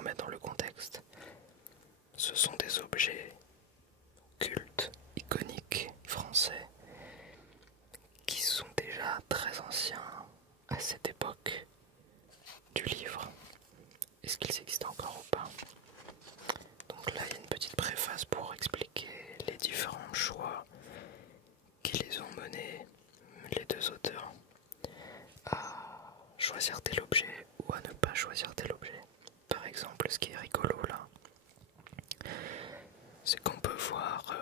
remettre dans le contexte, ce sont des objets cultes, iconiques, français, qui sont déjà très anciens à cette époque du livre. Est-ce qu'ils existent encore ou pas? Donc là, il y a une petite préface pour expliquer les différents choix qui les ont menés, les deux auteurs, à choisir tel objet ou à ne pas choisir tel objet. Par exemple, ce qui est rigolo là, c'est qu'on peut voir,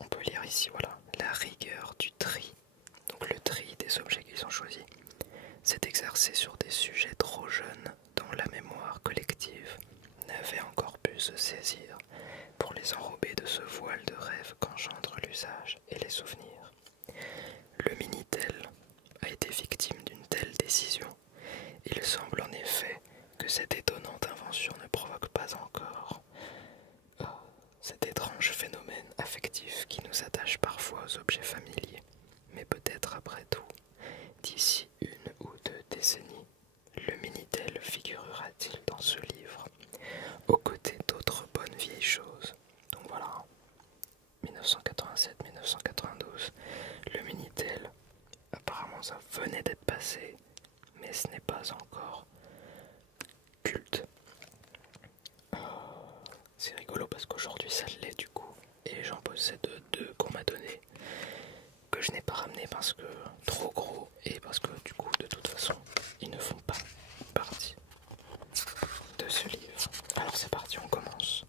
on peut lire ici, voilà, la rigueur du tri. Donc le tri des objets qu'ils ont choisis, c'est exercé sur des sujets trop jeunes dont la mémoire collective n'avait encore pu se saisir pour les enrober de ce voile de rêve qu'engendre l'usage et les souvenirs. Le Minitel a été victime d'une telle décision. Il semble en effet que cette étonnante invention ne provoque pas encore cet étrange phénomène affectif qui nous attache parfois aux objets familiers. Mais peut-être après tout, d'ici 1 ou 2 décennies, le Minitel figurera-t-il dans ce livre, aux côtés d'autres bonnes vieilles choses. Donc voilà, 1987-1992, le Minitel, apparemment ça venait d'être passé, mais ce n'est pas encore culte. C'est rigolo parce qu'aujourd'hui ça l'est du coup, et j'en possède 2 qu'on m'a donné, que je n'ai pas ramené parce que trop gros, et parce que du coup de toute façon ils ne font pas partie de ce livre. Alors c'est parti, on commence.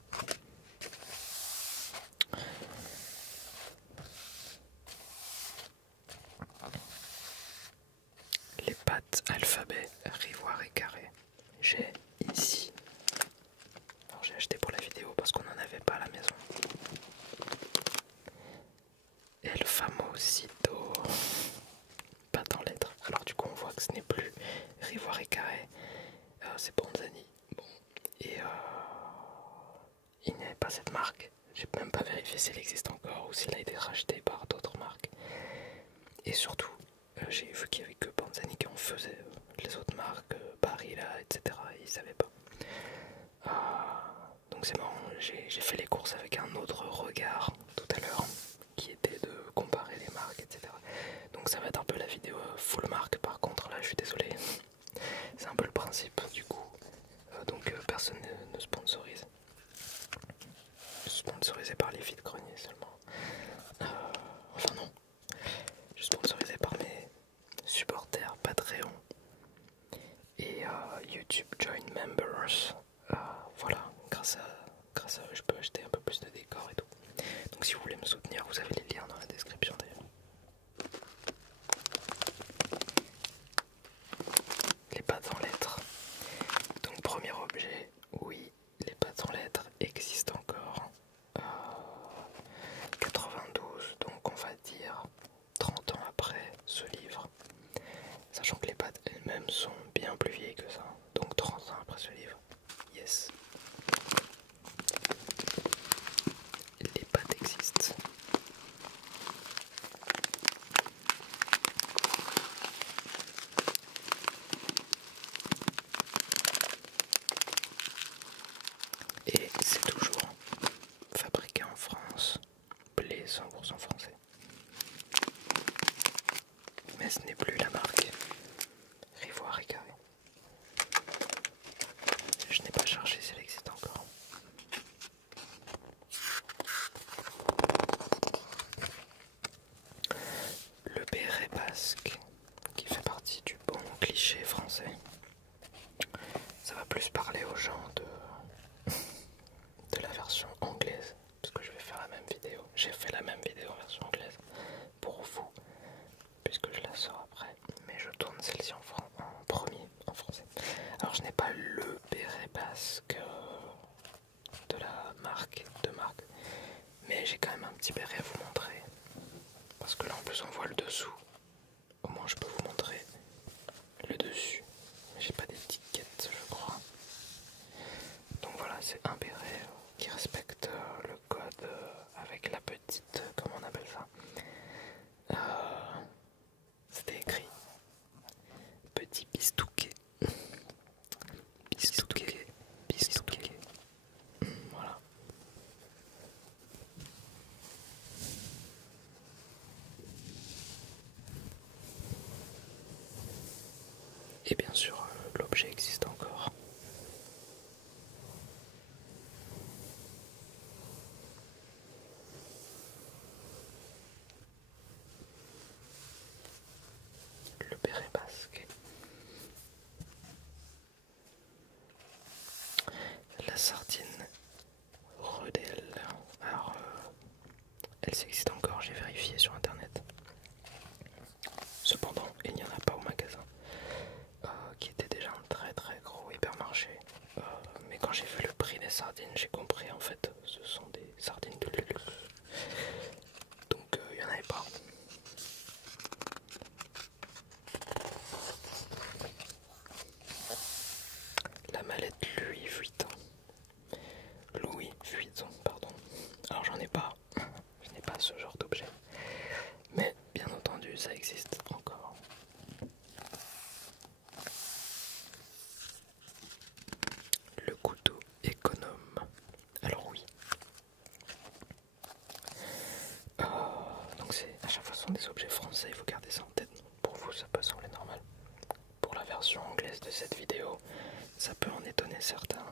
Les pattes alphabet, rivoire et carré. J'ai ici, alors j'ai acheté pour la vidéo parce qu'on n'en avait pas à la maison, El Famosito, pattes en lettres. Alors du coup on voit que ce n'est plus rivoire et carré, c'est Panzani. Bon, et il n'y avait pas cette marque. J'ai même pas vérifié s'il existe encore ou s'il a été racheté par d'autres marques. Et surtout, j'ai vu qu'il n'y avait que Panzani qui en faisait. Les autres marques, Barilla, etc., ils savaient pas. Donc c'est marrant, j'ai fait les courses avec un autre regard tout à l'heure, qui était de comparer les marques, etc. Donc ça va être un peu la vidéo full marque, par contre là je suis désolé. C'est un peu le principe du coup. Donc personne ne sponsorise. Sponsorisé par les vides-greniers seulement. Enfin non. Je suis sponsorisé par mes supporters Patreon et YouTube Join Members. Voilà, grâce à eux je peux acheter un peu plus de décors et tout. Donc si vous voulez me soutenir, vous avez les liens dans la description d'ailleurs. Les pattes en lettres. Donc premier objet, oui, les pattes en lettres existent encore. 92, donc on va dire 30 ans après ce livre. Sachant que les pattes elles-mêmes sont bien plus vieilles que ça. Donc 30 ans après ce livre. Yes. Les pattes existent. Et c'est toujours fabriqué en France, blé 100% français. Mais ce n'est plus la marque Rivoire et Carré. Je n'ai pas cherché si elle existe encore. Le béret basque, qui fait partie du bon cliché français. Ça va plus parler aux gens de la version anglaise, parce que je vais faire la même vidéo. J'ai fait la même vidéo en version anglaise pour vous, puisque je la sors après. Mais je tourne celle-ci en premier, en français. Alors je n'ai pas le béret basque de la marque, mais j'ai quand même un petit béret à vous montrer. Parce que là en plus on voit le dessous. Au moins je peux vous montrer le dessus. J'ai pas d'étiquette je crois. Donc voilà, c'est un béret qui respecte le code avec la petite, comment on appelle ça, c'était écrit petit pistouquet. Et bien sûr, l'objet existe encore. Le béret basque. La sardine Redel. Alors, elle existe encore, j'ai vérifié sur internet. Cependant, il n'y en a pas au magasin, qui était déjà un très très gros hypermarché. Mais quand j'ai vu le prix des sardines, j'ai compris en fait, ce sont des sardines de luxe. Donc il n'y en avait pas. La mallette Louis Vuitton. Louis Vuitton, pardon. Alors j'en ai pas. Je n'ai pas ce genre d'objet. Mais bien entendu, ça existe encore. Le couteau économe. Alors oui. Donc c'est à chaque fois ce sont des objets français, il faut garder ça en tête. Pour vous, ça peut sembler normal. Pour la version anglaise de cette vidéo, ça peut en étonner certains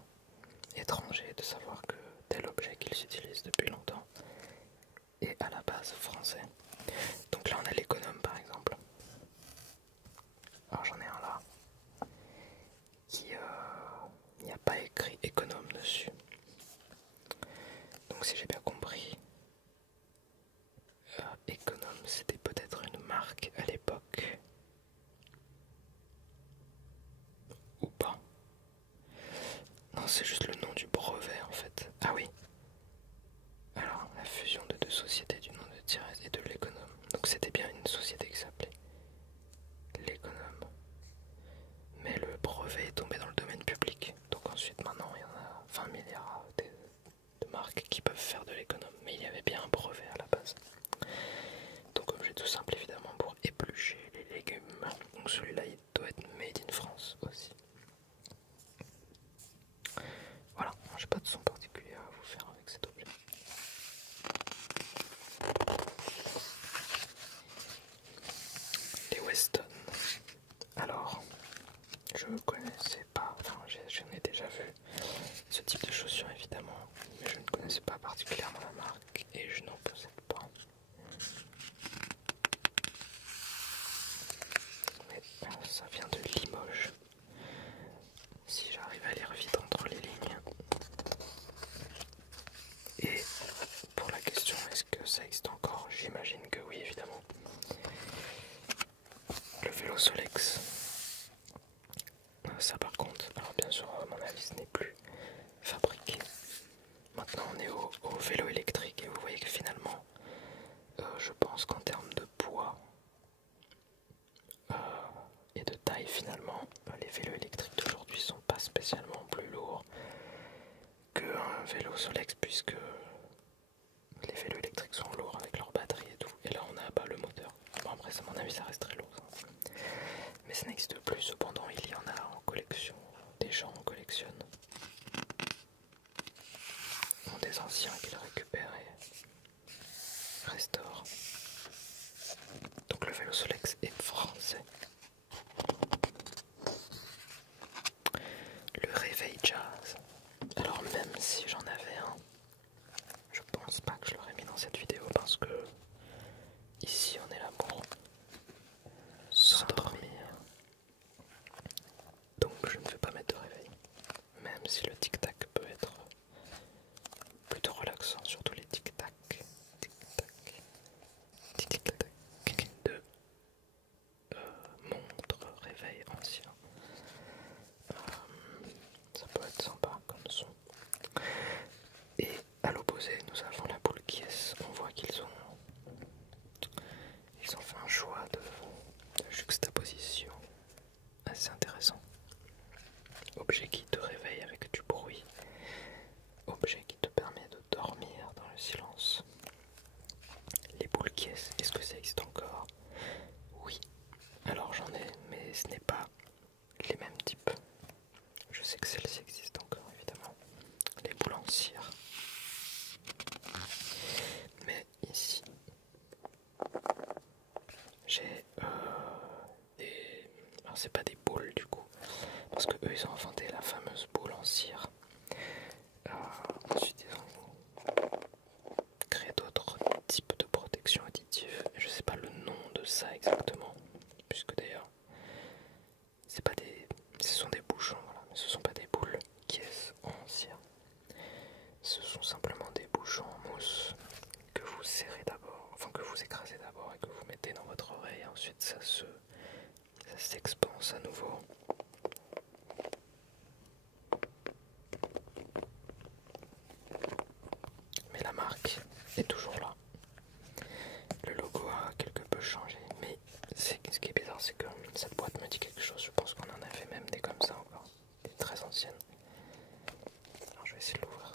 étrangers de savoir que tel objet qu'ils utilisent depuis longtemps est à la base français. Donc là on a l'économe par exemple. Alors j'en ai un là qui n'y a pas écrit économe dessus. Donc si j'ai bien compris, économe c'était peut-être une marque à l'époque. Ou pas. Non, c'est juste le nom du brevet en fait. Ah oui. Alors, la fusion de deux sociétés du nom de Thérèse et de l'économe. Donc c'était bien une société qui s'appelait l'économe. Mais le brevet est tombé dans le domaine public. Donc ensuite, maintenant, il y en a 20 milliards de marques qui peuvent faire de l'économe. Mais il y avait bien un brevet à la base. Donc objet tout simple évidemment pour éplucher les légumes. Donc celui-là, il doit être made in France aussi. Voilà, j'ai pas de son particulier à vous faire avec cet objet. Les Weston. Alors, je connaissais pas, enfin j'en ai déjà vu ce type de chaussures évidemment, mais je ne connaissais pas particulièrement la marque et je n'en possède pas. Mais ça vient de Limoges. Si j'arrive à lire vite entre les lignes. Et pour la question est-ce que ça existe encore, j'imagine que oui évidemment. Le vélo Solex. Ça par contre, alors bien sûr à mon avis ce n'est plus fabriqué. Maintenant on est au vélo électrique et vous voyez que finalement je pense qu'en termes de poids et de taille finalement les vélos électriques d'aujourd'hui sont pas spécialement plus lourds qu'un vélo Solex puisque les vélos électriques sont lourds avec leur batterie et tout et là on a le moteur. Bon après à mon avis ça reste très lourd ça. Mais ça n'existe plus, cependant il y en a en collection, des gens en collectionnent. Ont des anciens qu'ils récupèrent et restaurent. Donc le vélo Solex est français. Le réveil jazz. Alors même si j'en avais un, je pense pas que je l'aurais mis dans cette vidéo parce que ici on est là pour s'endormir. Donc je ne vais pas mettre de réveil. Même si le tic-tac peut être plutôt relaxant, surtout les tic-tac. Tic-tac. Tic-tac de montre réveil ancien. Ça peut être sympa comme son. Et à l'opposé, nous avons la boule qui est. On voit qu'ils ont fait un choix de juxtaposition assez intéressant. Objet qui te réveille avec du bruit. Objet qui te permet de dormir dans le silence. Les boules qui est-ce que ça existe encore? Oui. Alors j'en ai, mais ce n'est pas les mêmes types. Je sais que celles-ci existent encore évidemment. Les boules en cire. Mais ici, j'ai des... Alors c'est pas des boules du coup. parce que eux ils ont inventé la fameuse boule en cire. Ensuite ils ont créé d'autres types de protection auditive. Je sais pas le nom de ça exactement, puisque d'ailleurs c'est pas des, ce sont des bouchons, voilà, mais ce sont pas des boules qui est en cire. Ce sont simplement des bouchons en mousse que vous serrez d'abord, enfin que vous écrasez d'abord et que vous mettez dans votre oreille. Ensuite ça s'expanse à nouveau. Mais la marque est toujours là. Le logo a quelque peu changé, mais ce qui est bizarre, c'est que cette boîte me dit quelque chose. Je pense qu'on en avait même des comme ça encore, des très anciennes. Alors je vais essayer de l'ouvrir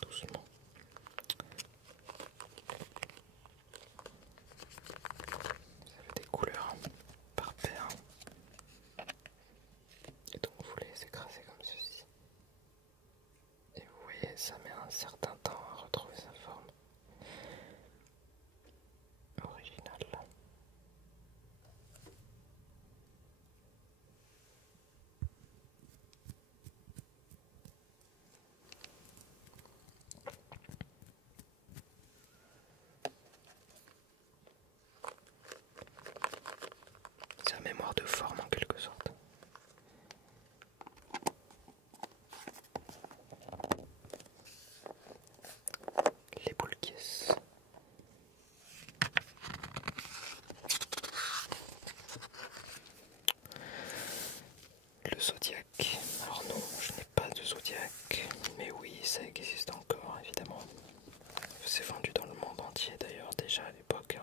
doucement. Vous avez des couleurs par paire, et donc vous les écrasez comme ceci. Et vous voyez, ça met un certain temps à retrouver sa forme originale. C'est un mémoire de forme en quelque sorte. Les boules caisses. Le Zodiac. Alors non, je n'ai pas de Zodiac, mais oui, ça existe encore évidemment. C'est vendu dans le monde entier d'ailleurs déjà à l'époque.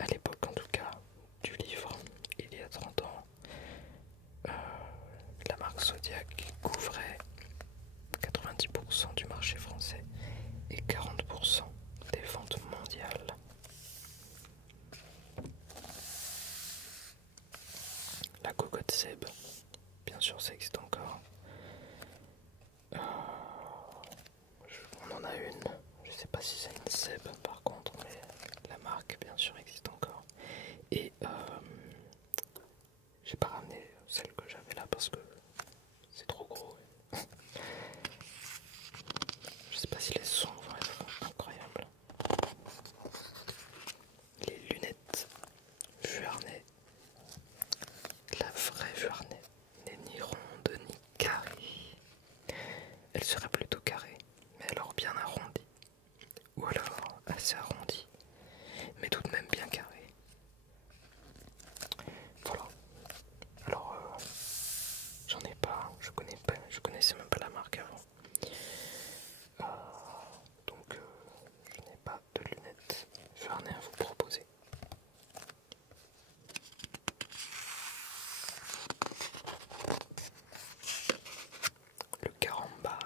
À l'époque en tout cas du livre, il y a 30 ans, la marque Zodiac couvrait 90% du marché français et 40% des ventes mondiales. La cocotte Seb, bien sûr ça existe encore. On en a une, je sais pas si c'est une Seb par contre, mais la marque bien sûr existe encore. Et j'ai pas ramené celle que j'avais là parce que c'est trop gros. Je sais pas si les sons vont être incroyables. Les lunettes Vuarnet. La vraie Vuarnet n'est ni ronde ni carrée. Elle serait plutôt carrée, mais alors bien arrondie. Ou alors assez arrondie, mais tout de même bien carrée. Voilà. Alors j'en ai pas, je connaissais même pas la marque avant. Donc je n'ai pas de lunettes Vuarnet à vous proposer. Le carambar.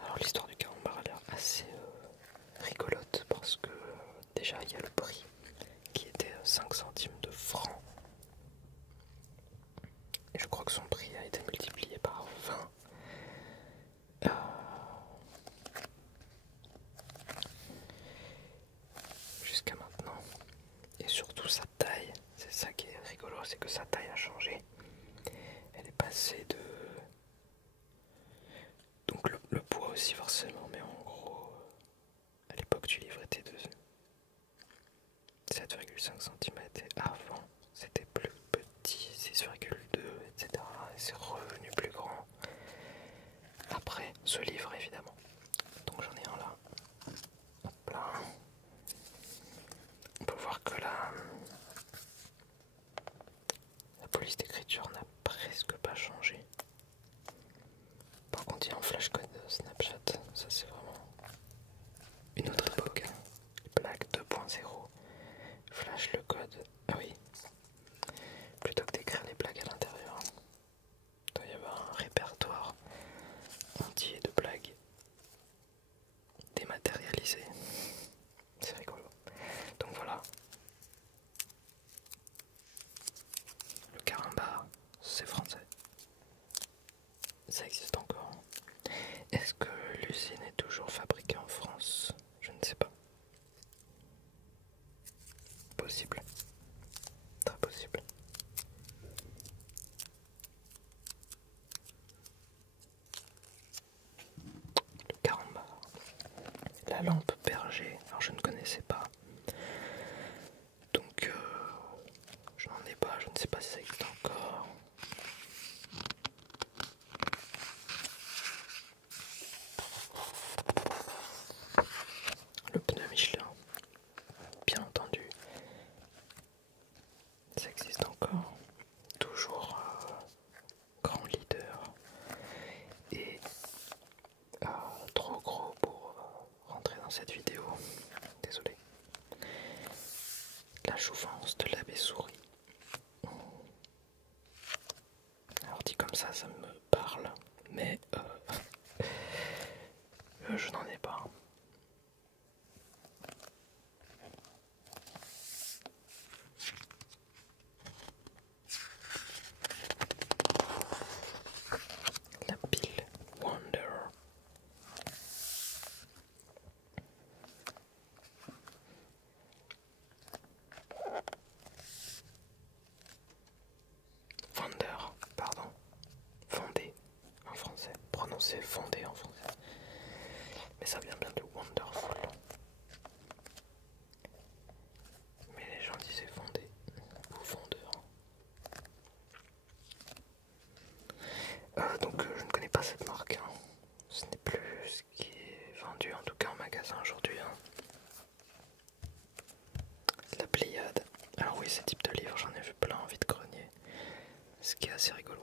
Alors l'histoire du carambar a l'air assez rigolote parce que déjà il y a le prix qui était 5 centimes de francs. Et je crois que son prix a été multiplié par 20. Jusqu'à maintenant. Et surtout sa taille, c'est ça qui est rigolo, c'est que sa taille a changé. Elle est passée de... Donc le poids aussi forcément, mais en gros, à l'époque du livre était de 7,5 cm. Avant, c'était plus petit, 6,2, etc. Et c'est revenu plus grand. Après ce livre, évidemment. Donc j'en ai un là. Hop là. On peut voir que la police d'écriture n'a presque pas changé. Par contre, il y a un flashcode Snapchat. Ça, c'est vraiment une autre époque. Blague 2.0. Flash le code. Ah oui. Plutôt que d'écrire les blagues à l'intérieur, il doit y avoir un répertoire entier de blagues dématérialisées. C'est rigolo. Donc voilà. Le carambar, c'est français. Ça existe encore. Est-ce que l'usine est toujours possible. Très possible. Le caramba. La lampe berger. Alors je ne connaissais pas. Donc je n'en ai pas. Je ne sais pas si ça existe encore. Le pneu Michelin. Bien entendu. Ça existe encore. Toujours grand leader. Et trop gros pour rentrer dans cette vidéo. Désolé. La jouvence de l'abbé souris. Alors dit comme ça me parle, mais je n'en ai pas. La pile Wonder. Wonder, pardon. Fondé en français. Prononcé fondé en français. Mais ça vient bien de Wonderful. Mais les gens disaient fondé ou fondeur. Donc je ne connais pas cette marque. Hein. Ce n'est plus ce qui est vendu en tout cas en magasin aujourd'hui. Hein. La Pléiade. Alors oui, ce type de livre, j'en ai vu plein en vide-grenier. Ce qui est assez rigolo.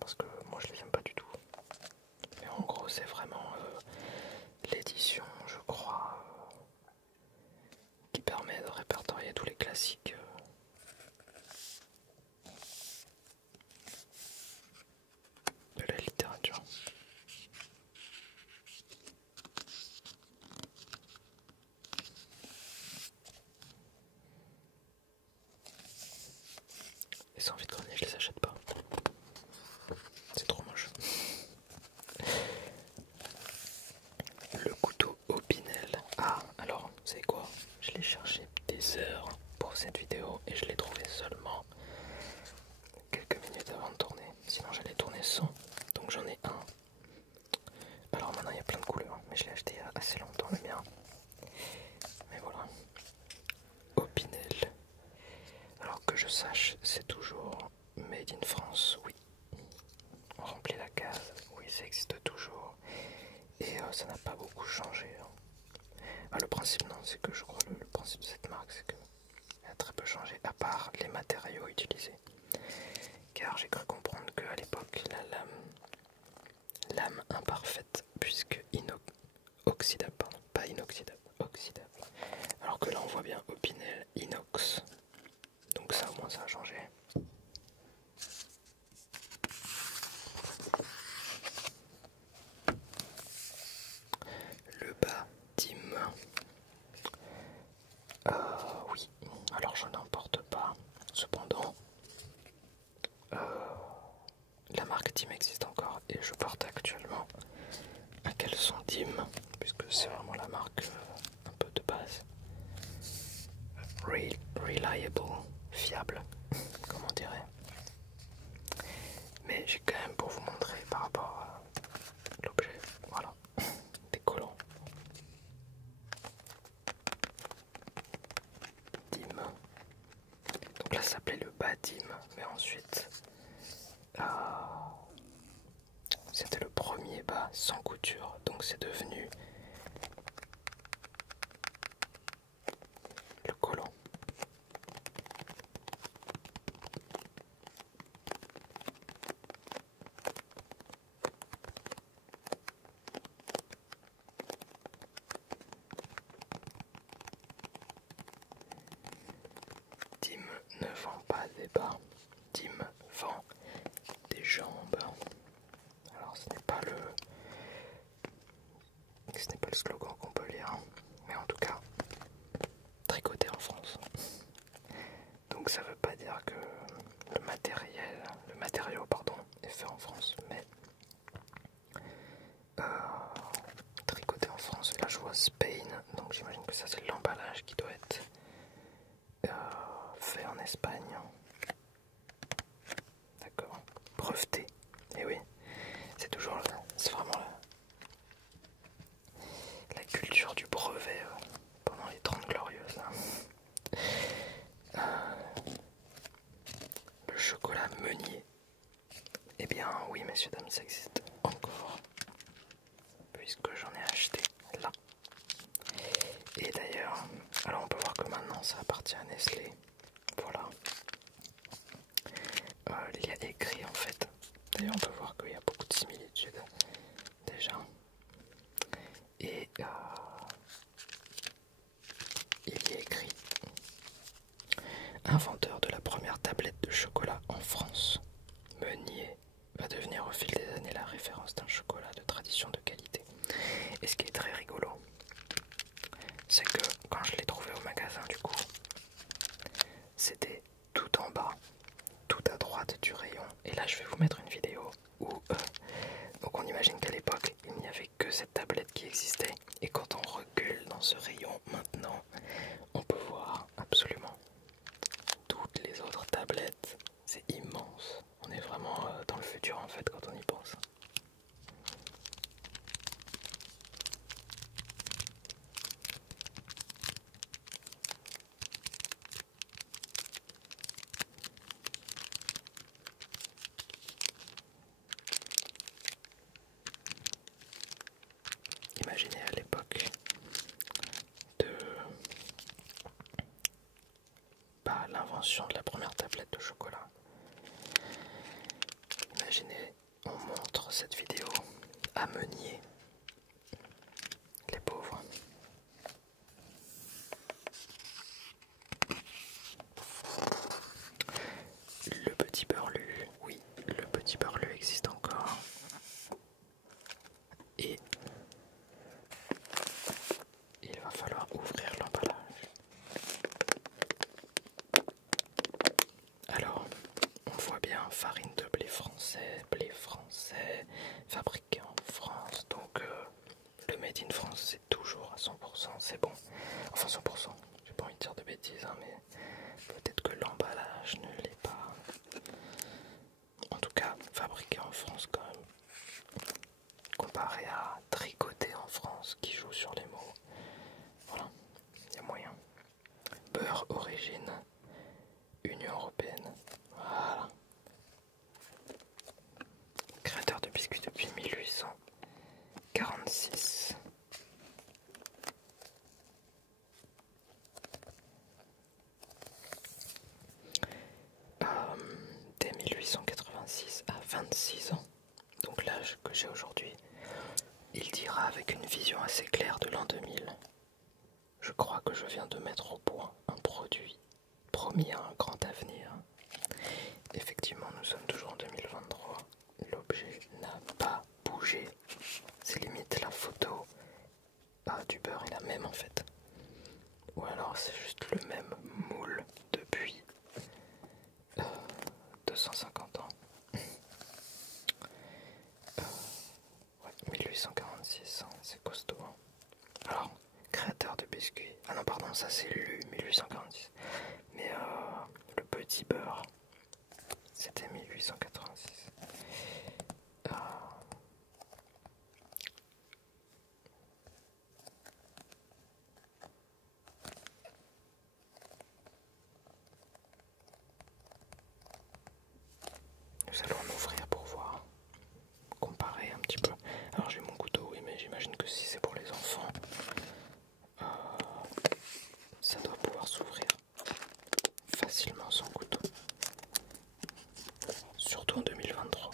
Parce que moi je les aime pas du tout. Mais en gros c'est vraiment l'édition, je crois, qui permet de répertorier tous les classiques. De la littérature. Et sans vide-grenier, je les achète pas. C'est trop moche. Le couteau Opinel. Ah, alors, vous savez quoi? Je l'ai cherché des heures pour cette vidéo et je l'ai trouvé seulement quelques minutes avant de tourner. Sinon, j'allais tourner sans. Donc, j'en ai un. Alors, maintenant, il y a plein de couleurs, mais je l'ai acheté il y a assez longtemps, le mien. Mais voilà. Opinel. Alors que je sache, c'est toujours Made in France, oui. On remplit la case, oui, ça existe toujours. Et ça n'a pas beaucoup changé. Hein. Ah, le principe, non, c'est que je crois le principe de cette marque, c'est qu'elle a très peu changé, à part les matériaux utilisés. Car j'ai cru comprendre qu'à l'époque, la lame imparfaite, puisque inoxydable, pardon, pas inoxydable, oxydable. Alors que là, on voit bien Opinel inox. Donc ça, au moins, ça a changé. Le bas Dim. Oui, alors je n'en porte pas. Cependant, la marque Dim existe encore et je porte actuellement un caleçon Dim, puisque c'est vraiment la marque un peu de base. Reliable, fiable, comme on dirait. Mais j'ai quand même pour vous montrer par rapport à l'objet, voilà, des collants. Dim. Donc là ça s'appelait le bas Dim, mais ensuite c'était le premier bas sans couture, donc c'est devenu le collant. Dim ne vend pas des bas, Dim vend des jambes. Alors ce n'est pas le slogan qu'on peut lire, mais en tout cas tricoté en France. Donc ça veut pas dire que le matériau pardon, est fait en France, mais tricoté en France. Là je vois Spain, donc j'imagine que ça c'est l'emballage qui doit être Espagne. D'accord. Breveté. Et oui, c'est toujours là. C'est vraiment la culture du brevet pendant les 30 glorieuses. Le chocolat Meunier. Eh bien oui, messieurs, dames, ça existe encore. Puisque j'en ai acheté là. Et d'ailleurs, alors on peut voir que maintenant ça appartient à Nestlé. Voilà. Il y a écrit en fait. D'ailleurs, on peut voir qu'il y a beaucoup de similitudes déjà. Et il y a écrit inventeur de la première tablette de chocolat en France. Meunier va devenir au fil des années la référence d'un chocolat de tradition de qualité. Et ce qui est très rigolo, c'est que quand je l'ai trouvé au magasin du coup, c'était tout en bas, tout à droite du rayon. Et là je vais vous mettre une vidéo où donc on imagine qu'à l'époque il n'y avait que cette tablette qui existait. Et quand on recule dans ce rayon maintenant, on peut voir absolument toutes les autres tablettes. C'est immense. On est vraiment dans le futur en fait quand on y pense. Imaginez à l'époque de l'invention de la première tablette de chocolat. Imaginez, on montre cette vidéo à Meunier, les pauvres. Le petit Beurlu, oui, le petit Beurlu existe encore. Et il va falloir ouvrir l'emballage. Alors, on voit bien farine de blé français, fabriqué en France. Donc, le Made in France, c'est toujours à 100%, c'est bon. Enfin, 100%, j'ai pas envie de dire de bêtises, hein, mais peut-être que l'emballage ne l'est pas. En tout cas, fabriqué en France quand même. Comparé à tricoté en France, qui joue sur les mots. Voilà, il y a moyen. Beurre origine Union Européenne. Voilà. Créateur de biscuits depuis 1846. Dès 1886 à 26 ans, donc l'âge que j'ai aujourd'hui, il dira avec une vision assez claire de l'an 2000: je crois que je viens de mettre au point un produit promis à un grand avenir. Effectivement, nous sommes toujours en 2023. L'objet n'a pas bougé. C'est limite la photo du beurre est la même en fait. Ou alors c'est juste le même moule depuis 250 ans. Ouais, 1846, hein, c'est costaud. Hein. Alors, créateur de biscuits. Ah non, pardon, ça c'est lu 1846. Mais le petit beurre, c'était 1886. Nous allons en ouvrir pour voir, comparer un petit peu. Alors j'ai mon couteau, oui, mais j'imagine que si c'est pour les enfants, ça doit pouvoir s'ouvrir facilement sans couteau. Surtout en 2023.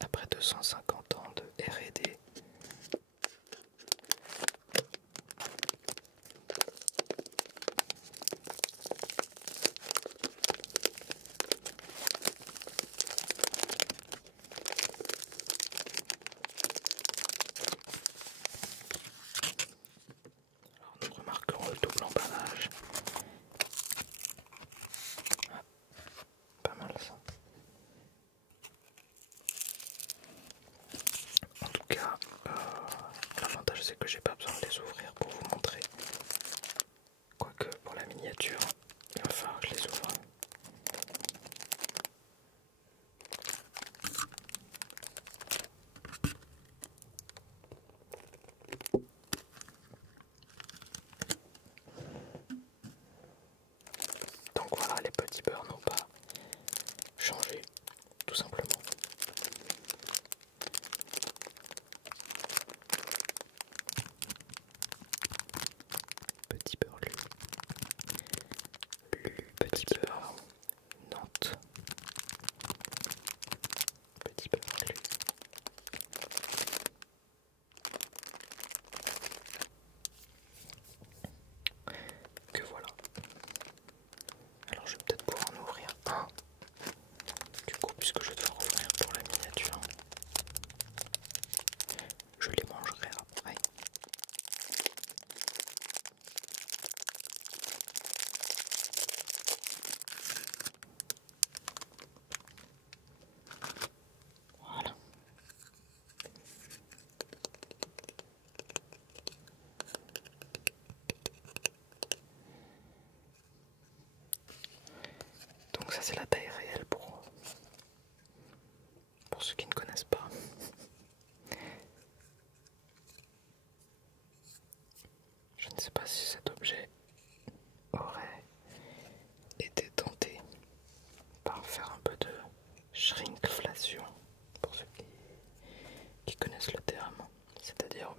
Après 250 ans de R&D. Alors nous remarquerons le double emballage. Ah, pas mal ça. En tout cas, l'avantage c'est que j'ai pas besoin de les ouvrir pour vous montrer. c'est la taille réelle pour ceux qui ne connaissent pas. Je ne sais pas si cet objet aurait été tenté par faire un peu de shrinkflation, pour ceux qui connaissent le terme, c'est-à-dire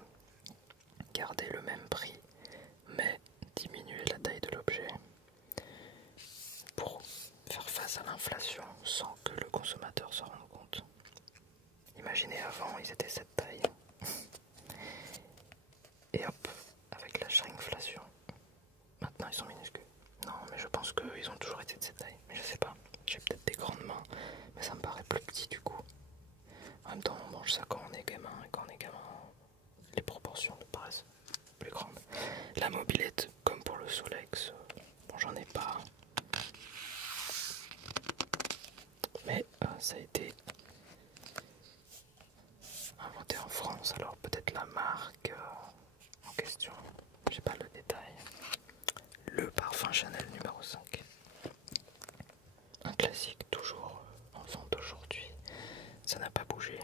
garder le même prix mais diminuer la taille de l'objet pour faire face à l'inflation sans que le consommateur se rende compte. Imaginez, avant ils étaient cette taille et hop, avec la shrinkflation maintenant ils sont minuscules. Non, mais je pense qu'ils ont toujours été de cette taille, mais je sais pas, j'ai peut-être des grandes mains mais ça me paraît plus petit du coup. En même temps on mange ça quand on est gamin, et quand on est gamin les proportions nous paraissent plus grandes. La mobilette, comme pour le Solex, bon, j'en ai pas, mais ça a été inventé en France, alors peut-être la marque en question, j'ai pas le détail. Le parfum Chanel numéro 5, un classique toujours en vente aujourd'hui, ça n'a pas bougé,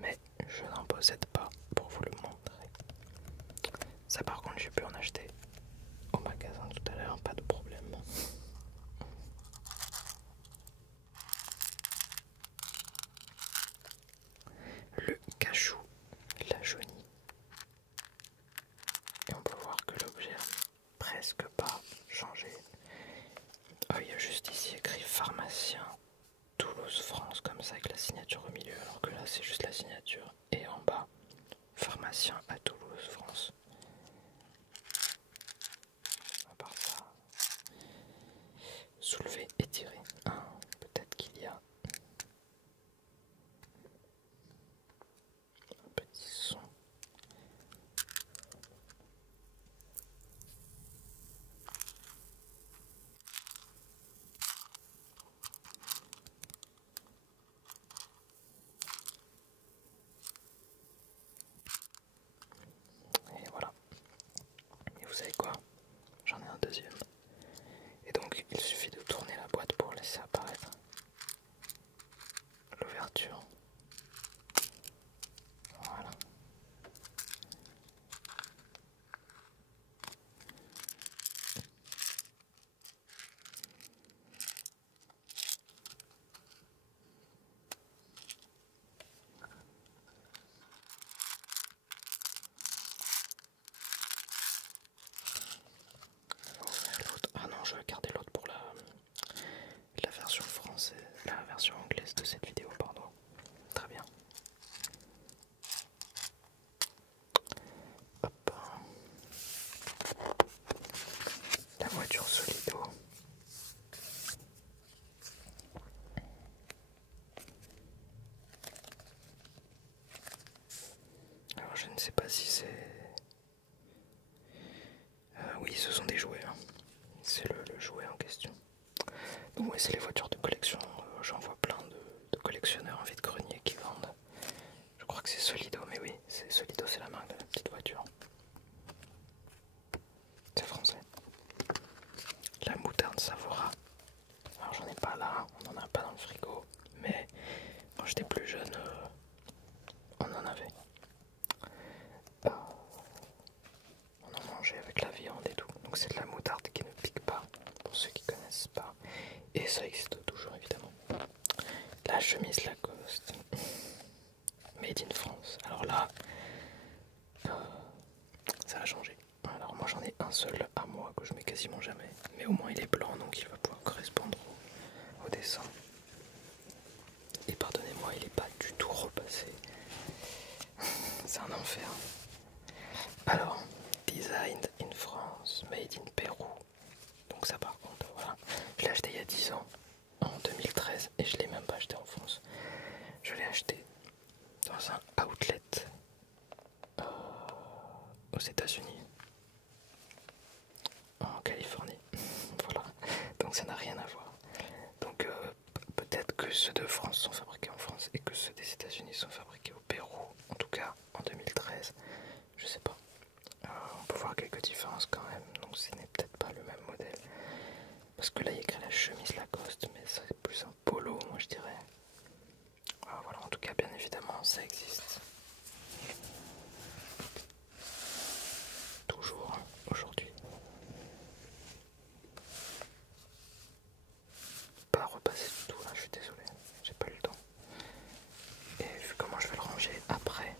mais je n'en possède pas pour vous le montrer. Ça par contre j'ai pu en acheter au magasin tout à l'heure, pas de problème. Le cachou, la jaunie. Et on peut voir que l'objet n'a presque pas changé. Il y a juste ici écrit pharmacien Toulouse France comme ça avec la signature au milieu, alors que là c'est juste la signature. Et en bas, pharmacien à Toulouse France. À part ça, soulever et tirer. Peut-être qu'il y a un petit son. Et voilà. Et vous savez quoi? J'en ai un deuxième. Et donc il suffit de tourner la boîte pour laisser apparaître l'ouverture. Voilà. Ah non, je vais garder l'autre pour la version française, la version anglaise de cette vidéo, pardon. Très bien. Hop. La voiture Solido. Alors je ne sais pas si c'est... oui, ce sont des jouets. Hein. C'est le jouet en question. Donc ouais, c'est les voitures de collection. J'en vois plein de collectionneurs en vide-grenier qui vendent. Je crois que c'est Solido, mais oui, Solido, c'est la marque de la petite voiture. C'est français. La moutarde Savoura. Alors j'en ai pas là, on en a pas dans le frigo, mais quand j'étais plus jeune, on en avait. On en mangeait avec la viande et tout. Donc c'est de la moutarde qui ne pique pas, pour ceux qui connaissent pas. Et ça existe toujours évidemment. La chemise Lacoste. Made in France. Alors là, ça a changé. Alors moi j'en ai un seul à moi que je mets quasiment jamais. Mais au moins il est blanc donc il va pouvoir correspondre au dessin. Et pardonnez-moi, il n'est pas du tout repassé. C'est un enfer. Alors, designed in France, made in Pérou. Donc ça par contre, voilà. Je l'ai acheté il y a 10 ans, en 2013, et je l'ai même pas acheté en France. Je l'ai acheté dans un outlet aux États-Unis, en Californie. Voilà. Donc ça n'a rien à voir. Donc peut-être que ceux de France sont fabriqués en France et que ceux des États-Unis sont fabriqués au Pérou. En tout cas, en 2013, je sais pas. On peut voir quelques différences quand même, donc ce n'est peut-être pas le même modèle. Parce que là il y a écrit la chemise Lacoste, mais c'est plus un polo, moi je dirais. Ah, voilà, en tout cas, bien évidemment, ça existe. Toujours, hein, aujourd'hui. Pas repasser du tout, là, je suis désolé, j'ai pas eu le temps. Et vu comment je vais le ranger après,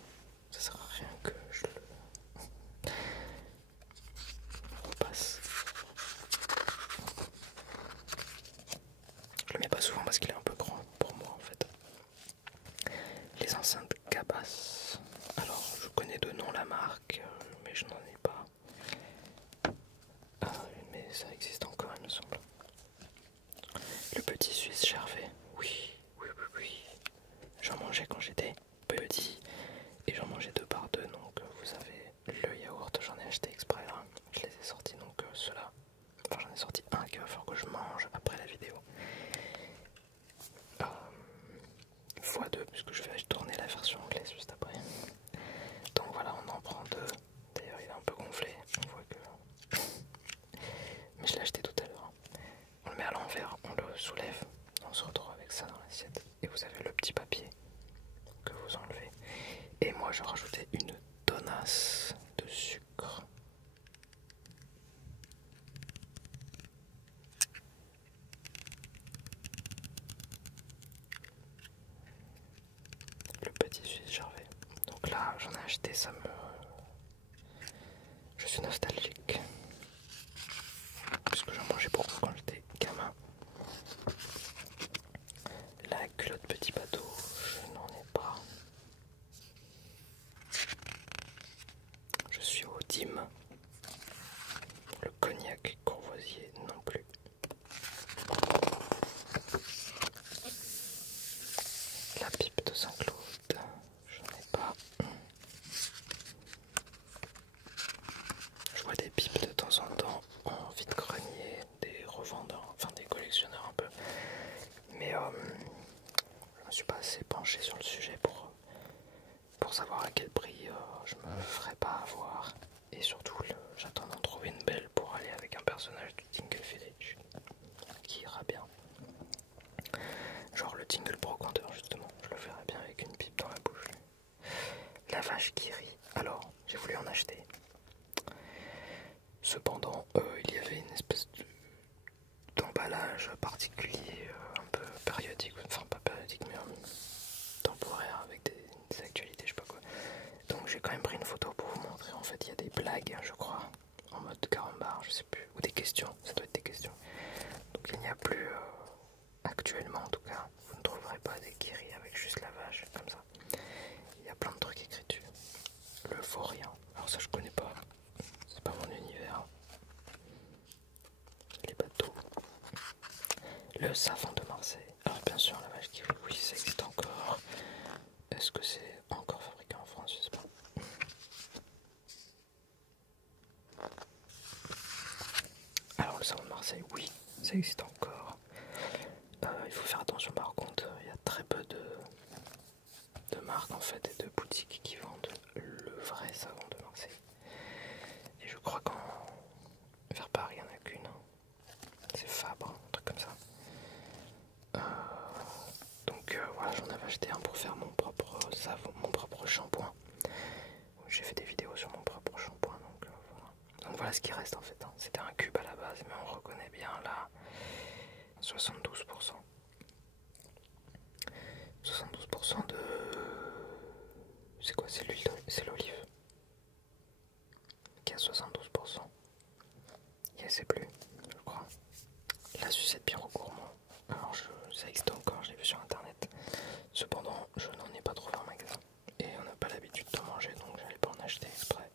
ça sert à rien que je le repasse. Je le mets pas souvent parce qu'il est un peu grand pour moi en fait. Les enceintes Cabas. Alors je connais de nom la marque, mais je n'en ai pas. Ah, mais ça existe encore il me semble. Le petit Suisse Gervais. Oui, oui, oui, oui. J'en mangeais quand j'étais petit. Et j'en mangeais 2 par 2. Donc vous savez, le yaourt j'en ai acheté exprès. Hein. Je les ai sortis donc ceux-là. Enfin j'en ai sorti un qu'il va falloir que je mange après la vidéo. x2 puisque je vais tourner la version anglaise juste après. Donc voilà, on en prend 2. D'ailleurs il est un peu gonflé, on voit que... Mais je l'ai acheté tout à l'heure. On le met à l'envers, on le soulève, on se retrouve avec ça dans l'assiette. Et vous avez le petit papier que vous enlevez. Et moi j'ai rajouté une tonnasse de sucre. Le petit Suisse Gervais. Donc là j'en ai acheté, ça me... Je suis nostalgique. Parce que j'en mangeais beaucoup quand j'étais gamin. La culotte petit bateau, je n'en ai pas. Je suis au team. Le cognac Courvoisier non plus. La pipe de Saint-Claude, je n'en ai pas. Je vois des pipes de temps en temps en vide-grenier, des revendeurs, enfin des collectionneurs un peu. Mais je me suis pas assez penché sur le sujet pour savoir à quel prix je me ferais pas avoir. Et surtout, j'attends d'en trouver une belle pour aller avec un personnage du Tingle Village qui ira bien. Genre le Tingle Brocanteur justement, je le ferais bien avec une pipe dans la bouche. La vache qui rit. Alors, j'ai voulu en acheter. Cependant, il y avait une espèce d'emballage particulier, un peu périodique, enfin pas périodique mais temporaire avec des actualités, je sais pas quoi. Donc j'ai quand même pris une photo pour vous montrer. En fait, il y a des blagues, je crois, en mode carambar, je sais plus, ou des questions, ça doit être des questions. Donc il n'y a plus, actuellement en tout cas, vous ne trouverez pas des guéris avec juste la vache, comme ça. Il y a plein de trucs écrits dessus. Le vaurien, alors ça je connais pas, c'est pas mon univers. Les bateaux. Le savon de Marseille. Alors bien sûr la vache qui rit, oui ça existe encore. Est-ce que c'est encore fabriqué en France? Je sais pas. Alors le savon de Marseille, oui, ça existe encore. Il faut faire attention par contre, il y a très peu de marques en fait et de boutiques qui vendent le vrai savon de Marseille. Et je crois qu'en vers Paris il n'y en a qu'une. C'est Fabre, un truc comme ça. Donc voilà, j'en avais acheté un pour faire mon propre savon, mon propre shampoing. J'ai fait des vidéos sur mon propre shampoing, donc voilà. Donc voilà ce qui reste en fait. Hein. C'était un cube à la base, mais on reconnaît bien là 72%. 72% de... C'est quoi? C'est l'huile d'olive? C'est l'olive qui a 72%. Il ne sait plus, je crois. La sucette bien gourmand. Alors ça existe encore, je l'ai vu sur internet. Cependant, je n'en ai pas trouvé en magasin. Et on n'a pas l'habitude de manger, donc j'allais pas en acheter exprès.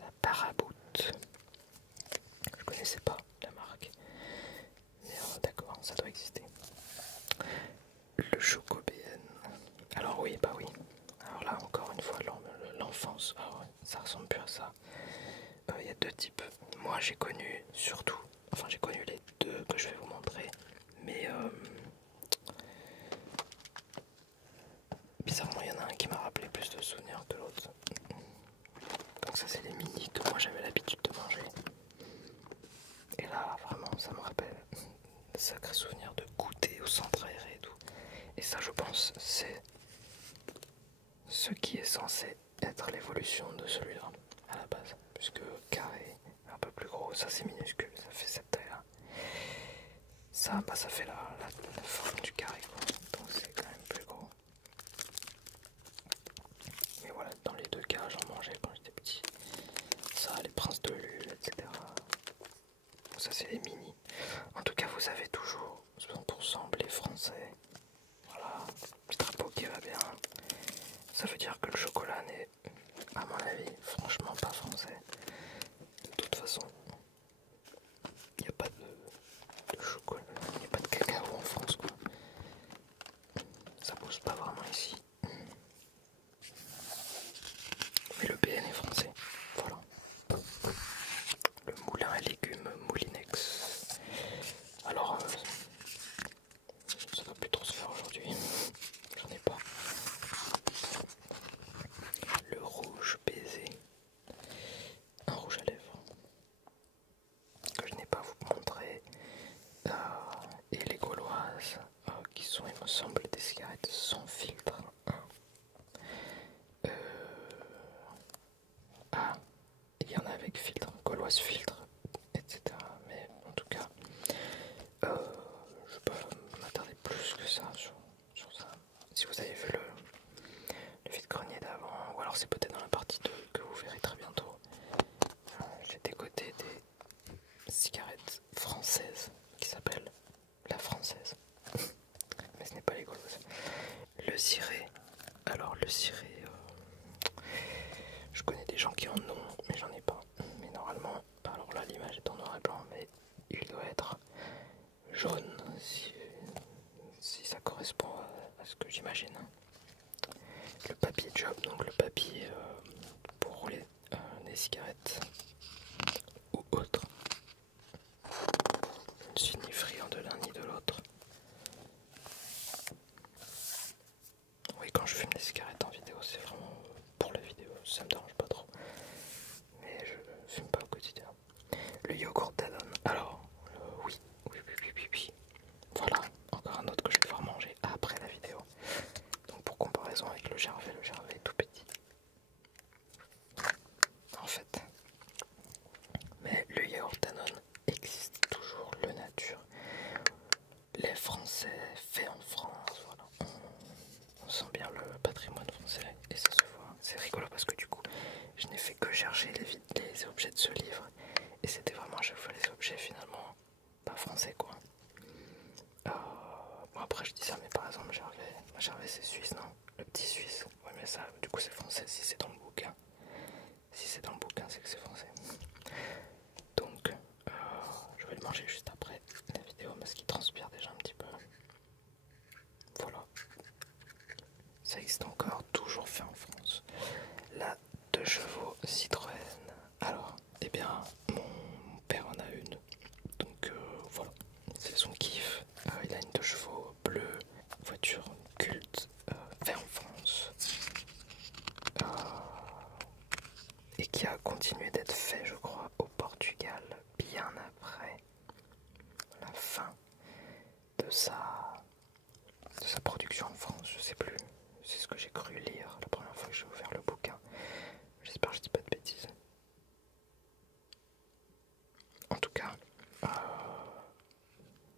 La Parabout. Je connaissais pas la marque. Mais d'accord, ça doit exister. Le Chocobéen. Alors oui, bah oui. Alors là, encore une fois, l'enfance. Ah ouais, ça ressemble plus à ça. Il y a deux types. Moi, j'ai connu surtout... Enfin, j'ai connu les deux que je vais vous montrer. Mais... bizarrement, il y en a un qui m'a rappelé plus de souvenirs que l'autre. Donc ça c'est les mini que moi j'avais l'habitude de manger. Et là vraiment ça me rappelle un sacré souvenir de goûter au centre aéré et tout. Et ça je pense c'est ce qui est censé être l'évolution de celui-là à la base. Puisque carré, un peu plus gros, ça c'est minuscule, ça fait cette taille-là. Ça, bah, ça fait la forme du carré quoi. Donc c'est quand même plus gros. Mais voilà, dans les deux cas j'en mangeais quand j'étais petit. Ça, les princes de Lune, etc. Ça c'est les mini. En tout cas vous avez toujours 100% blé français. Voilà, petit drapeau qui va bien. Ça veut dire que le chocolat n'est, à mon avis, franchement pas français. De toute façon, il n'y a pas de chocolat, il n'y a pas de cacao en France quoi. Ça pousse pas vraiment ici. Mais le BN est français. Voilà. Le moulin à légumes Moulinex. Alors, ça va plus trop se faire aujourd'hui. J'en ai pas. Le rouge baiser. Un rouge à lèvres. Que je n'ai pas vous montré. Et les gauloises. Qui sont, il me semble, des cigarettes sans filtre. Il y en a avec filtre. Gauloise filtre. Etc. Mais en tout cas. Je peux m'attarder plus que ça sur ça. Si vous avez vu le vide-grenier d'avant, ou alors c'est peut-être dans la partie 2 que vous verrez très bientôt, j'ai dégoté des cigarettes françaises qui s'appellent la française. Mais ce n'est pas les gauloises. Le ciré. Alors le ciré, je connais des gens qui en ont, mais j'en ai pas. Mais normalement, alors là l'image est en noir et blanc, mais il doit être jaune si ça correspond à ce que j'imagine. Le papier job, donc le papier pour rouler des cigarettes ou autre. Je ne suis ni friand de l'un ni de l'autre. Oui, quand je fume des cigarettes en vidéo, c'est vraiment pour la vidéo, ça me dérange pas trop. Mais je fume pas au quotidien. Le yogourt Danone. Alors, oui. Voilà, encore un autre que je vais devoir manger après la vidéo. Donc pour comparaison avec le Gervais est tout petit. En fait. Mais le yaourt Danone existe toujours, le nature. Les Français, fait en France, voilà. On sent bien le patrimoine français et ça se voit. C'est rigolo parce que du coup, je n'ai fait que chercher les objets de ce livre. Et c'était vraiment à chaque fois les objets finalement pas français quoi. Bon après je dis ça mais par exemple Gervais c'est suisse non? Le petit suisse. Ouais mais ça du coup c'est français si c'est dans le bouquin. Si c'est dans le bouquin c'est que c'est français. Donc je vais le manger juste après la vidéo parce qu'il transpire déjà un petit peu. Voilà. Ça existe encore, toujours fait en France. La 2 chevaux Citroën. Alors, eh bien, mon père en a une. Donc voilà, c'est son kiff. Il a une 2 chevaux bleue, voiture culte, fait en France. Et qui a continué d'être fait, je crois, au Portugal, bien après la fin de sa production en France, je sais plus. C'est ce que j'ai cru lire la première fois que j'ai ouvert le bouquin. J'espère que je dis pas de bêtises. En tout cas,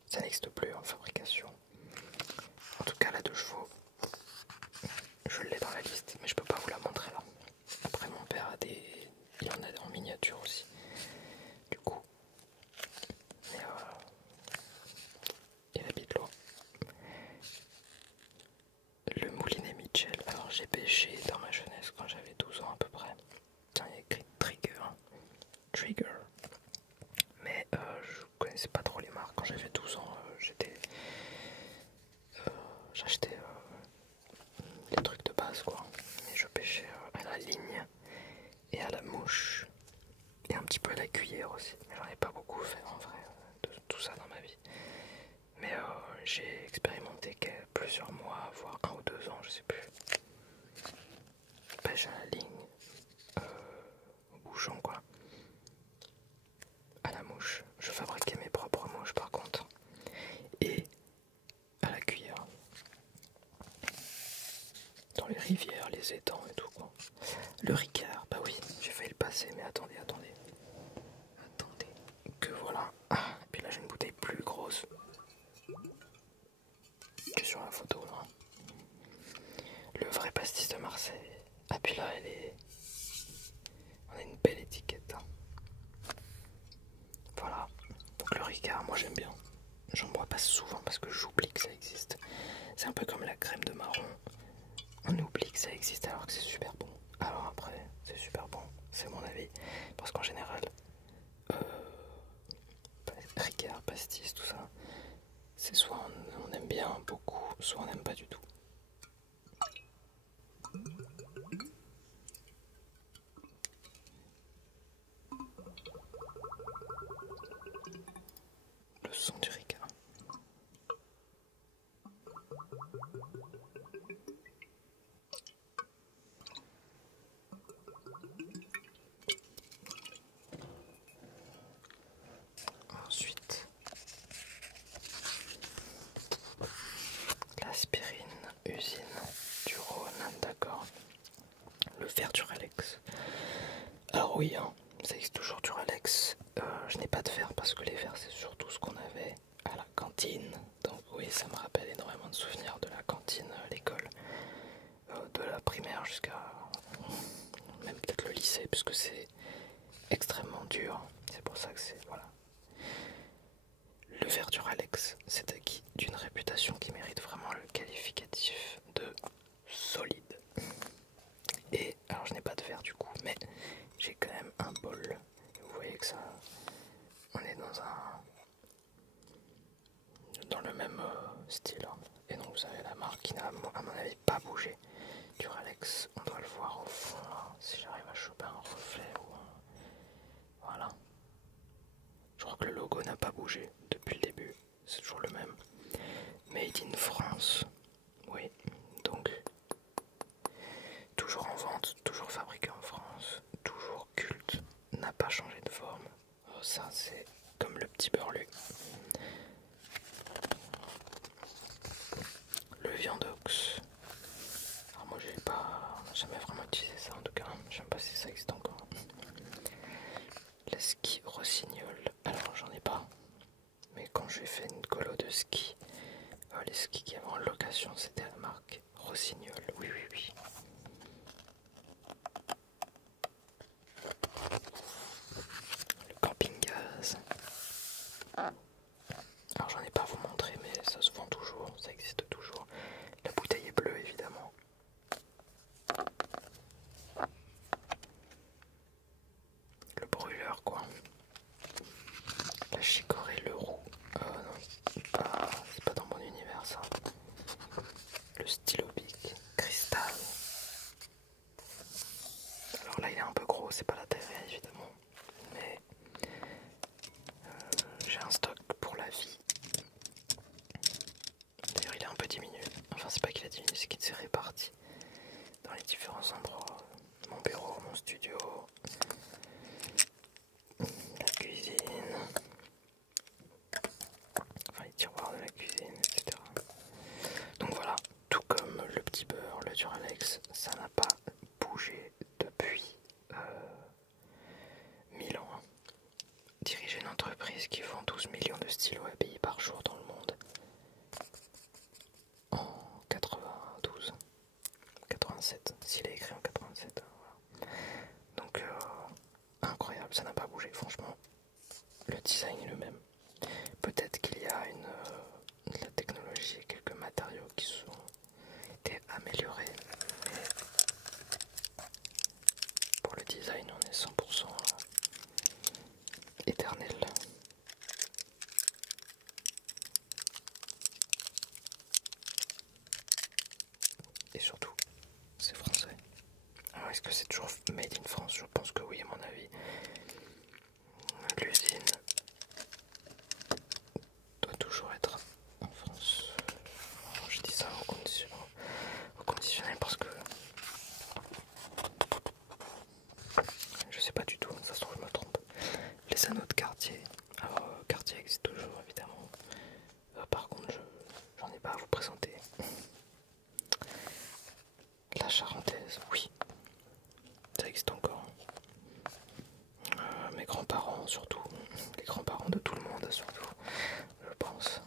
ça n'existe plus en fabrication. En tout cas, la 2 chevaux, je l'ai dans la liste, mais je peux pas vous la montrer là. Après, mon père a il en a en miniature aussi. Du coup, mais il habite loin. Le moulinet Mitchell. Alors, j'ai pêché dans ma jeunesse quand j'avais 12 ans à peu près. Il y a écrit Trigger. Mais je connaissais pas trop les marques. Quand j'avais 12 ans, j'achetais les trucs de base quoi. Et je pêchais à la ligne et à la mouche et un petit peu à la cuillère aussi. Mais j'en ai pas beaucoup fait en vrai de tout ça dans ma vie. Mais j'ai expérimenté plusieurs mois, voire 1 ou 2 ans, je sais plus. Pêche à la ligne, les étangs et tout quoi. Le Ricard, bah oui, j'ai failli le passer, mais attendez. Que voilà. Ah, et puis là j'ai une bouteille plus grosse que sur la photo là. Le vrai pastis de Marseille. Ah puis là on a une belle étiquette. Hein. Voilà. Donc le Ricard, moi j'aime bien. J'en bois pas souvent parce que j'oublie que ça existe. C'est un peu comme la crème de marron. On oublie que ça existe alors que c'est super bon. Alors après, c'est super bon, c'est mon avis. Parce qu'en général, Ricard, pastis, tout ça, c'est soit on aime bien beaucoup, soit on n'aime pas du tout. Le son du Ricard. Ensuite, l'aspirine usine du Rhône, d'accord. Le fer du Ralex. Alors oui, hein, ça existe toujours du Ralex. Je n'ai pas de fer parce que les fers c'est surtout ce qu'on avait à la cantine. Donc oui, ça me rappelle énormément de souvenirs de la cantine à l'école. De la primaire jusqu'à même peut-être le lycée puisque c'est extrêmement dur. C'est pour ça que c'est... voilà. Le fer du Ralex s'est acquis d'une réputation qui mérite vraiment le qualificatif de solide. Et alors je n'ai pas de verre du coup, mais j'ai quand même un bol. Vous voyez que ça, on est dans le même style. Hein. Et donc vous avez la marque qui n'a à mon avis pas bougé. Du Ralex, on doit le voir au fond là, si j'arrive à choper un reflet ou un... voilà. Je crois que le logo n'a pas bougé depuis le début, c'est toujours le même. Made in France, oui, donc toujours en vente, toujours fabriqué en France, toujours culte, n'a pas changé de forme. Oh, ça c'est comme le petit beurlu. Le viandox. Alors moi j'ai pas, on n'a jamais vraiment utilisé ça en tout cas, je sais pas si ça existe encore. La ski rossignol, alors j'en ai pas, mais quand j'ai fait une colo de ski, les skis qui avaient en location c'était la marque Rossignol, oui. Le camping-gaz. Alors j'en ai pas à vous montrer mais ça se vend toujours, ça existe toujours. La bouteille est bleue évidemment. Le brûleur quoi. La chicorée, le roux. Non, c'est pas dans mon univers ça. Le stylo bic, cristal. Alors là il est un peu gros, c'est pas la taille réelle évidemment. Mais j'ai un stock pour la vie. D'ailleurs il est un peu diminué. Enfin c'est pas qu'il a diminué, c'est qu'il s'est réparti dans les différents endroits. Mon bureau, mon studio, la cuisine, enfin les tiroirs de la cuisine, etc. Donc voilà, tout comme le petit beurre, le Duralex, ça n'a pas bougé depuis 1000 ans. Hein. Diriger une entreprise qui vend 12 millions de stylos à payer par jour dans le monde en 92, 87, s'il est écrit en 87. Voilà. Donc incroyable, ça n'a pas bougé, franchement. Le design est le même. Peut-être qu'il y a de la technologie et quelques matériaux qui sont été améliorés, mais pour le design on est 100% éternel. Et surtout, c'est français. Alors est-ce que c'est toujours made in France? Je pense que oui à mon avis. L'usine doit toujours être en France. Alors, je dis ça au conditionnel parce que je sais pas du tout, ça se trouve je me trompe. Les anneaux de quartier. Alors quartier existe toujours évidemment. Par contre j'en ai pas à vous présenter. La Charentaise. Oui, ça existe encore. Mes grands-parents surtout, les grands-parents de tout le monde surtout, je pense.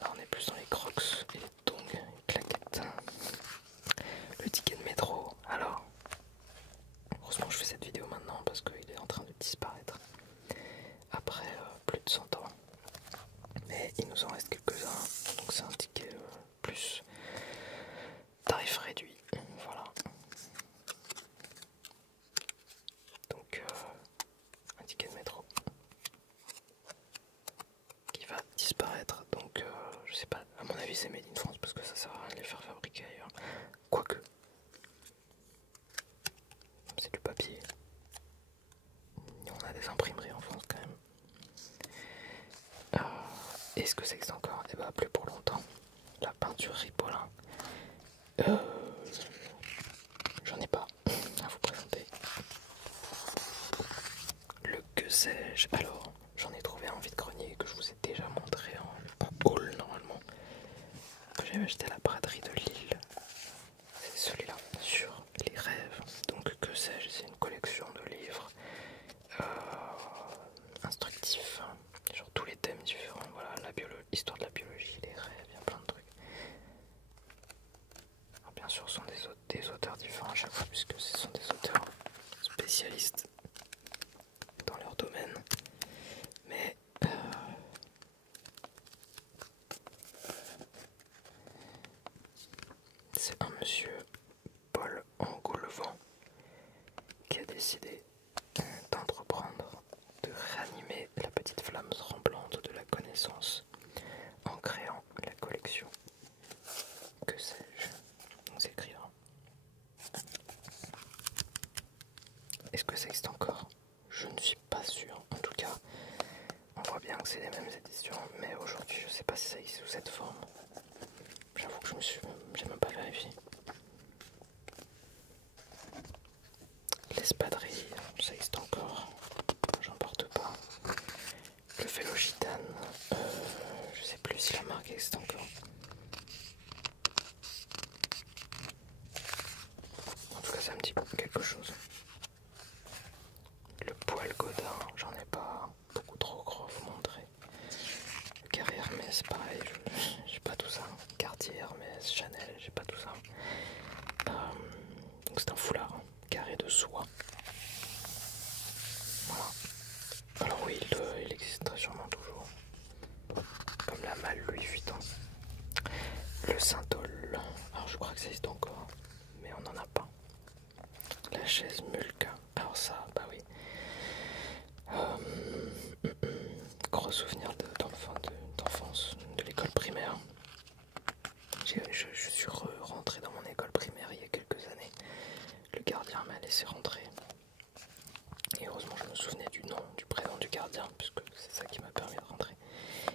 Là on est plus dans les crocs et les tongs, les claquettes. Le ticket de métro, alors, heureusement je fais cette vidéo maintenant parce qu'il est en train de disparaître. Après plus de 100 ans. Mais il nous en reste quelques-uns, donc c'est un ticket plus tarif réduit, voilà. Donc un ticket de métro qui va disparaître, donc je sais pas, à mon avis c'est made in France parce que ça sert à rien de les faire fabriquer ailleurs. Quoique, c'est du papier, on a des imprimeries en France quand même. Est-ce que ça existe encore? Eh bah plus pour longtemps. La peinture Ripolin. J'en ai pas à vous présenter. Le que sais-je? Alors, j'en ai trouvé un vide-grenier que je vous ai déjà montré en haul normalement. Que j'avais acheté à la braderie de Lille. C'est celui-là, sur les rêves. Donc que sais-je? C'est une collection de livres instructifs sur tous les thèmes différents. Voilà, l'histoire de la biologie, les rêves, il y a plein de trucs. Alors, bien sûr, ce sont des auteurs différents à chaque fois, puisque ce sont des auteurs spécialistes dans leur domaine. Mais c'est un monsieur, Paul Engoulevent, qui a décidé d'entreprendre de réanimer la petite flamme tremblante de la connaissance en créant la collection Que sais-je nous écrire. Est-ce que ça existe encore? Je ne suis pas sûr. En tout cas, on voit bien que c'est les mêmes éditions, mais aujourd'hui je sais pas si ça existe sous cette forme. J'avoue que j'ai même pas vérifié. L'espadrille, ça existe encore. J'en porte pas. Le vélo gitane, je sais plus si la marque existe encore. En tout cas, ça me dit quelque chose. Le poil Godin, j'en ai pas beaucoup trop gros à vous montrer. Le carré Hermès, pareil, j'ai pas tout ça. Cartier, Hermès, Chanel, j'ai pas tout ça. Donc c'est un foulard, carré de soie. Voilà. Alors oui, il existe très sûrement toujours. Comme la malle Louis Vuitton. Le Saint-Ol, alors je crois que ça existe encore, mais on n'en a pas. La chaise Mulka, alors ça, bah oui. Gros souvenir d'enfance, de l'école primaire. Je suis rentré dans mon école primaire il y a quelques années. Le gardien m'a laissé rentrer. Et heureusement je me souvenais du nom, du prénom du gardien, puisque c'est ça qui m'a permis de rentrer.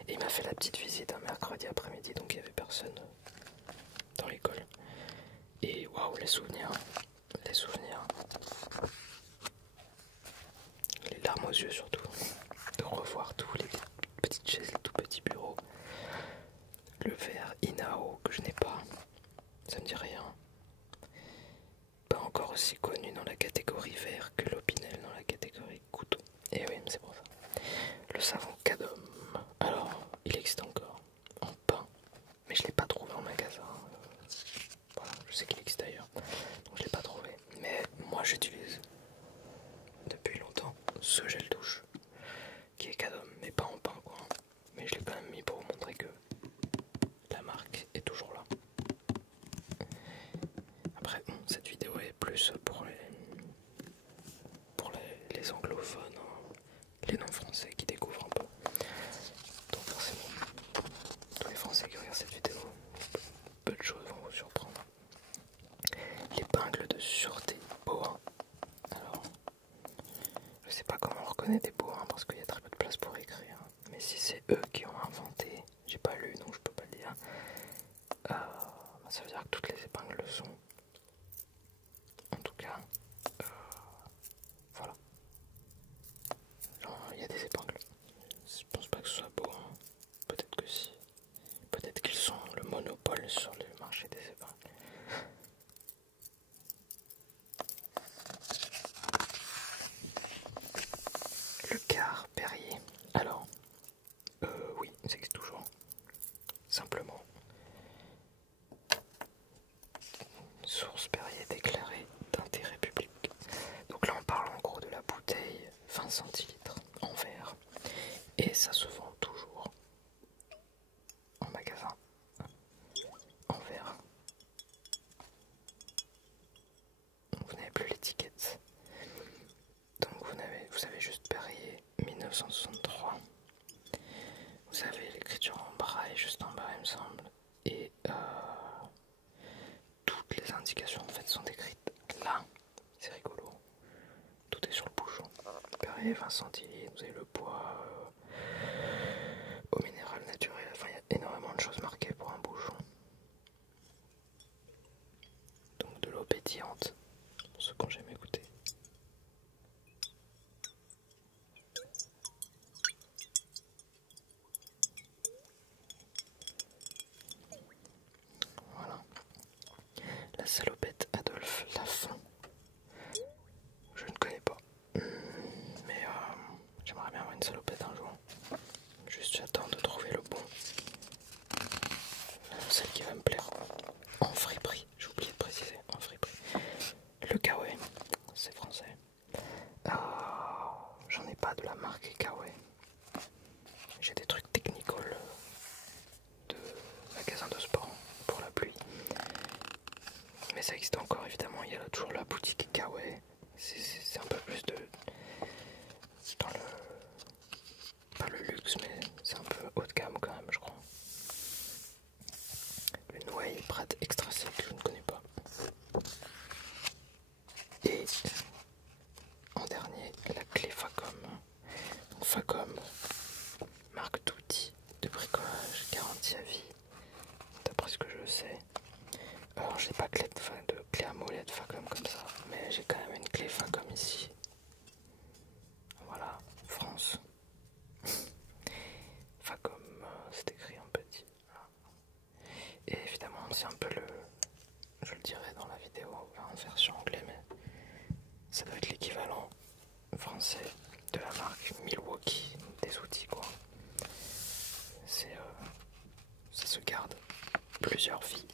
Et il m'a fait la petite visite un mercredi après-midi, donc il n'y avait personne dans l'école. Et waouh, les souvenirs. Les larmes aux yeux surtout. De revoir tous les petites chaises, les tout petits bureaux. Le verre Inao que je n'ai pas, ça me dit rien. Pas encore aussi connu dans la catégorie verre que l'Opinel dans la catégorie couteau. Et oui, c'est pour ça. Le savon Cadom, alors il existe encore en pain, mais je l'ai pas trouvé en magasin. Voilà, je sais qu'il existe ailleurs, donc je l'ai pas trouvé. Mais moi j'utilise depuis longtemps ce gel douche qui est Cadom, mais pas en pain quoi. Mais je l'ai quand même mis pour vous montrer que la marque est toujours là. Après, bon, cette vidéo est plus pour les anglophones, hein, les non-français qui découvrent un peu. Donc forcément, tous les français qui regardent cette vidéo, peu de choses vont vous surprendre. L'épingle de sûreté Boa. Alors, je sais pas comment on reconnaît des Boa parce qu'il y a très peu de place pour écrire. Mais si c'est eux qui ont inventé, j'ai pas lu donc je peux pas le dire. Ça veut dire que toutes les épingles le sont. En tout cas, voilà. Genre, il y a des épingles. Je pense pas que ce soit beau. Hein. Peut-être que si. Peut-être qu'ils sont le monopole sur le marché des épargnes. Le quart Perrier. Alors, oui, ça existe toujours. Simplement, source Perrier déclarée d'intérêt public. Donc là, on parle en gros de la bouteille 20 centilitres en verre. Et ça se vend toujours en magasin en verre. Donc vous n'avez plus l'étiquette. Donc vous avez juste Perrier 1963. Vous avez l'écriture en braille juste en bas, il me semble. Et toutes les indications en fait sont écrites là. C'est rigolo. Tout est sur le bouchon. Perrier 20 centilitres, vous avez le poids au minéral naturel. Enfin, il y a énormément de choses marquées pour un bouchon. Donc de l'eau pétillante, pour ceux qui n'ont jamais goûté. Voilà. La salopette Adolphe Lafont. Je ne connais pas. Mais j'aimerais bien avoir une salopette un jour. Juste j'attends de trouver le bon. Celle qui va me plaire. En friperie, j'ai oublié de préciser. En friperie. Le Kawaii, c'est français. J'en ai pas de la marque Kawaii. J'ai des trucs technical de magasins de sport pour la pluie. Mais ça existe encore évidemment. Il y a toujours la boutique Kawaii. C'est un peu plus de... dans le... pas le luxe, mais c'est un peu haut de gamme quand même, je crois. Le Noailles Prat Extra Sec, je ne connais pas. Et en dernier, la clé Facom. Donc Facom, marque d'outils de bricolage, garantie à vie, d'après ce que je sais. Alors j'ai pas de clé à molette Facom comme ça, mais j'ai quand même une clé Facom ici. Voilà, France. Facom, c'est écrit en petit. Et évidemment, c'est un peu le... je le dirai dans la vidéo en version anglais, mais ça doit être l'équivalent français de la marque Milwaukee, des outils quoi. Ça se garde plusieurs vies.